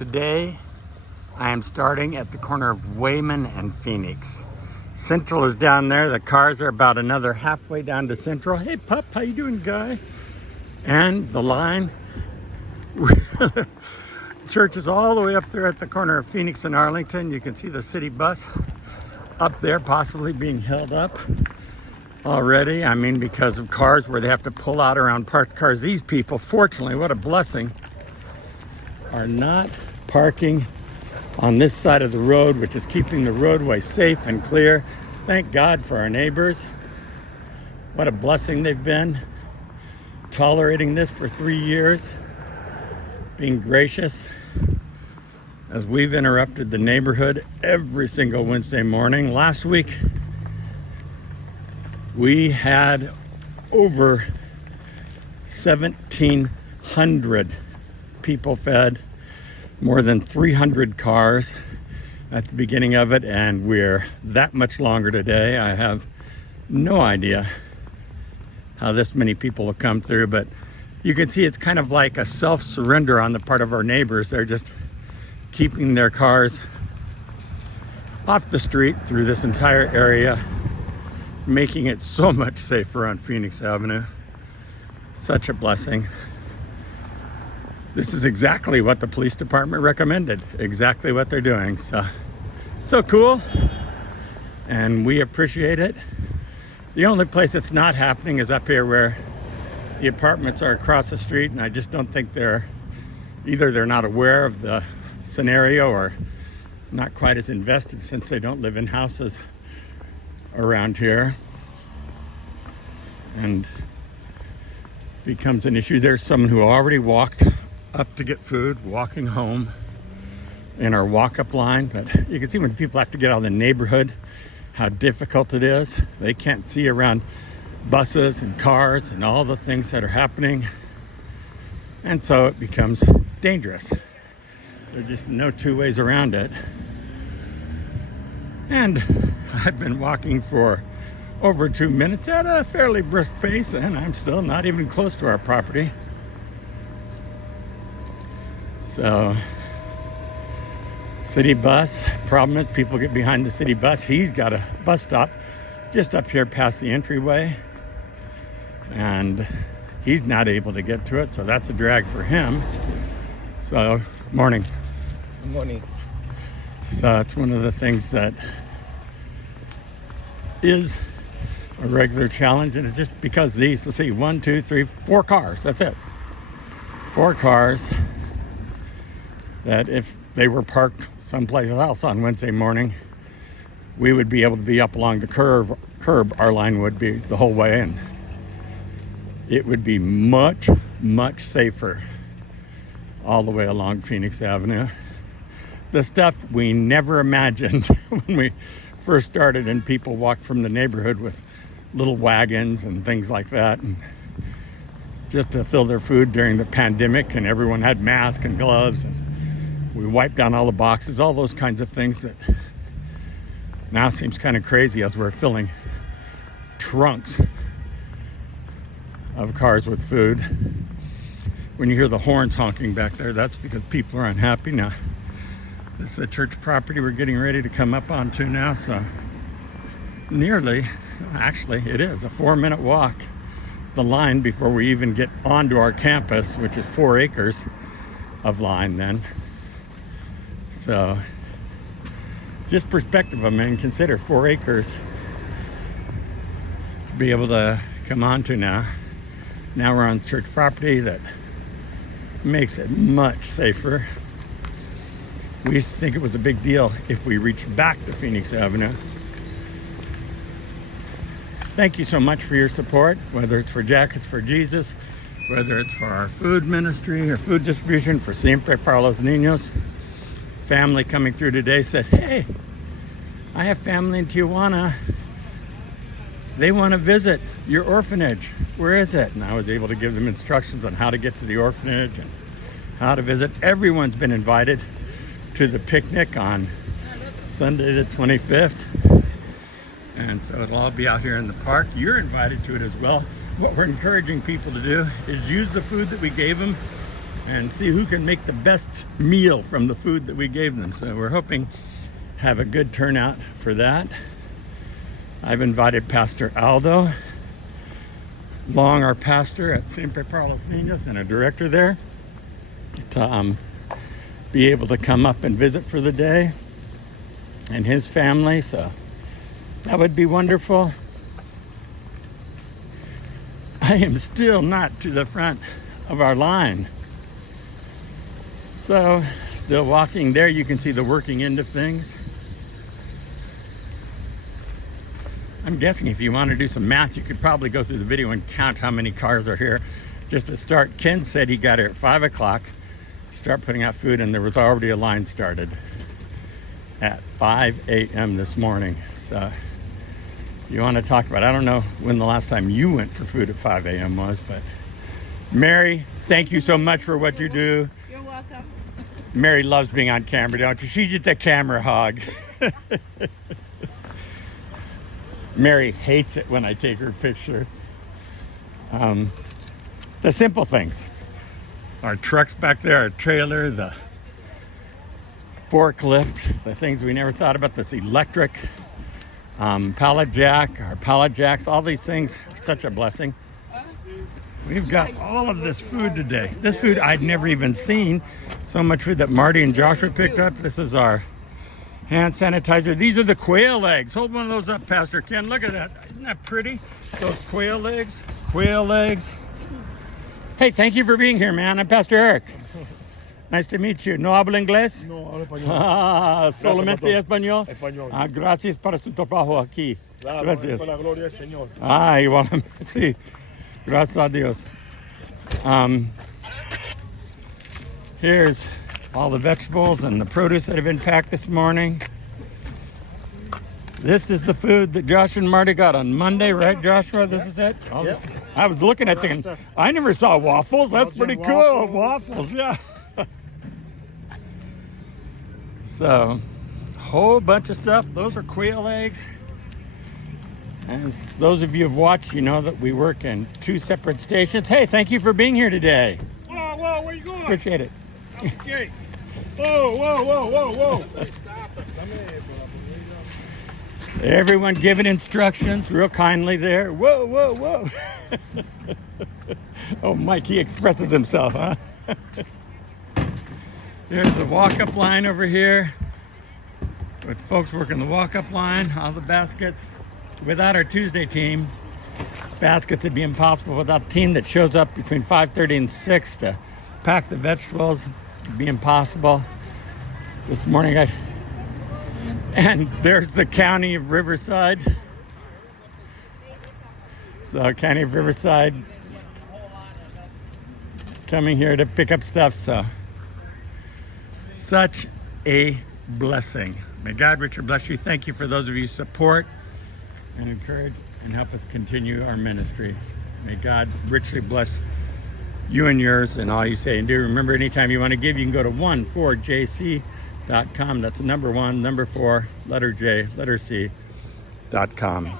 Today, I am starting at the corner of Wayman and Phoenix. Central is down there. The cars are about another halfway down to Central. Hey, pup, how you doing, guy? And the line. Church is all the way up there at the corner of Phoenix and Arlington. You can see the city bus up there, possibly being held up already. I mean, because of cars where they have to pull out around parked cars. These people, fortunately, what a blessing, are not parking on this side of the road, which is keeping the roadway safe and clear. Thank God for our neighbors. What a blessing they've been, tolerating this for 3 years, being gracious as we've interrupted the neighborhood every single Wednesday morning. Last week, we had over 1,700 people fed, more than 300 cars at the beginning of it, and we're that much longer today. I have no idea how this many people will come through, but you can see it's kind of like a self-surrender on the part of our neighbors. They're just keeping their cars off the street through this entire area, making it so much safer on Phoenix Avenue. Such a blessing. This is exactly what the police department recommended, exactly what they're doing. So cool, and we appreciate it. The only place it's not happening is up here where the apartments are across the street, and I just don't think either they're not aware of the scenario or not quite as invested, since they don't live in houses around here, and becomes an issue. There's someone who already walked up to get food, walking home in our walk-up line, but you can see when people have to get out of the neighborhood how difficult it is. They can't see around buses and cars and all the things that are happening, and so it becomes dangerous. There's just no two ways around it. And I've been walking for over 2 minutes at a fairly brisk pace, and I'm still not even close to our property. So, city bus, problem is people get behind the city bus. He's got a bus stop just up here past the entryway, and he's not able to get to it, so that's a drag for him. So, morning. Good morning. So it's one of the things that is a regular challenge, and it's just because these, let's see, 1, 2, 3, 4 cars, that's it. 4 cars that if they were parked someplace else on Wednesday morning, we would be able to be up along the curb, our line would be the whole way in. It would be much, much safer all the way along Phoenix Avenue. The stuff we never imagined when we first started, and people walked from the neighborhood with little wagons and things like that, and just to fill their food during the pandemic, and everyone had masks and gloves, and we wiped down all the boxes, all those kinds of things that now seems kind of crazy as we're filling trunks of cars with food. When you hear the horns honking back there, that's because people are unhappy. Now, this is the church property we're getting ready to come up onto now, so actually it is a 4-minute walk, the line, before we even get onto our campus, which is 4 acres of line then. So, just perspective, I mean, consider 4 acres to be able to come onto now. Now we're on church property. That makes it much safer. We used to think it was a big deal if we reached back to Phoenix Avenue. Thank you so much for your support, whether it's for Jackets for Jesus, whether it's for our food ministry or food distribution for Siempre para los Niños. Family coming through today said, hey, I have family in Tijuana. They want to visit your orphanage. Where is it? And I was able to give them instructions on how to get to the orphanage and how to visit. Everyone's been invited to the picnic on Sunday the 25th. And so it'll all be out here in the park. You're invited to it as well. What we're encouraging people to do is use the food that we gave them and see who can make the best meal from the food that we gave them. So we're hoping have a good turnout for that. I've invited Pastor Aldo Long, our pastor at Siempre para los Niños and a director there, to be able to come up and visit for the day, and his family. So that would be wonderful. I am still not to the front of our line. So still walking there. You can see the working end of things. I'm guessing if you want to do some math, you could probably go through the video and count how many cars are here. Just to start, Ken said he got here at 5 o'clock, start putting out food, and there was already a line started at 5 a.m. this morning. So you want to talk about, I don't know when the last time you went for food at 5 a.m. was, but Mary, thank you so much for what you do. You're welcome. Mary loves being on camera, don't you? She's just a camera hog. Mary hates it when I take her picture. The simple things. Our trucks back there, our trailer, the forklift, the things we never thought about, this electric pallet jack, our pallet jacks, all these things are such a blessing. We've got all of this food today. This food I'd never even seen. So much food that Marty and Joshua picked up. This is our hand sanitizer. These are the quail eggs. Hold one of those up, Pastor Ken. Look at that. Isn't that pretty? Those quail eggs. Quail eggs. Hey, thank you for being here, man. I'm Pastor Eric. Nice to meet you. ¿No habla inglés? No, hablo español. Ah, solamente español. Español. Ah, gracias para su trabajo aquí. Claro, Gracias. por la gloria del Señor. Ah, igualmente, sí. Gracias a Dios. Here's all the vegetables and the produce that have been packed this morning. This is the food that Josh and Marty got on Monday, right, Joshua? This is it? Yep. I was looking at thinking, I never saw waffles. That's pretty cool. Waffles, yeah. So, whole bunch of stuff. Those are quail eggs. And those of you who have watched, you know that we work in 2 separate stations. Hey, thank you for being here today. Whoa, where you going? Appreciate it. Okay. Whoa. Everyone giving instructions real kindly there. Whoa. Oh, Mike, he expresses himself, huh? There's the walk-up line over here with folks working the walk-up line, all the baskets. Without our Tuesday team, baskets would be impossible. Without a team that shows up between 5:30 and 6 to pack the vegetables, it'd be impossible. This morning and there's the County of Riverside. So County of Riverside coming here to pick up stuff. So such a blessing. May God richly bless you. Thank you for those of you who support and encourage and help us continue our ministry. May God richly bless you and yours and all you say and do. Remember, anytime you want to give, you can go to 14jc.com. That's the number 1, number 4, letter J, letter C.com.